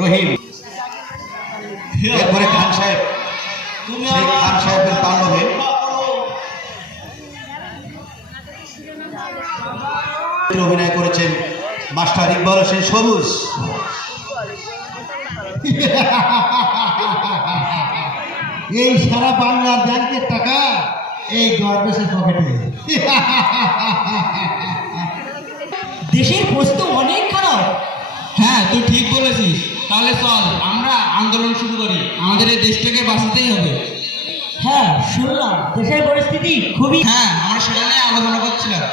রহিম এরপরে খান সাহেব, সেই খান সাহেবের তাণ্ডবে অভিনয় করেছেন মাস্টার ইকবাল হোসেন সবুজ। এই সারা বাংলা ব্যাংকের টাকা এই গর্বেশের পকেটে। দেশের পরিস্থিতি অনেক খারাপ। হ্যাঁ, তুই ঠিক বলেছিস। তাহলে চল আমরা আন্দোলন শুরু করি, আমাদের এই দেশটাকে বাঁচাতেই হবে। হ্যাঁ, শুনলাম দেশের পরিস্থিতি খুবই। হ্যাঁ, আমরা সেটা নিয়ে আলোচনা করছিলাম।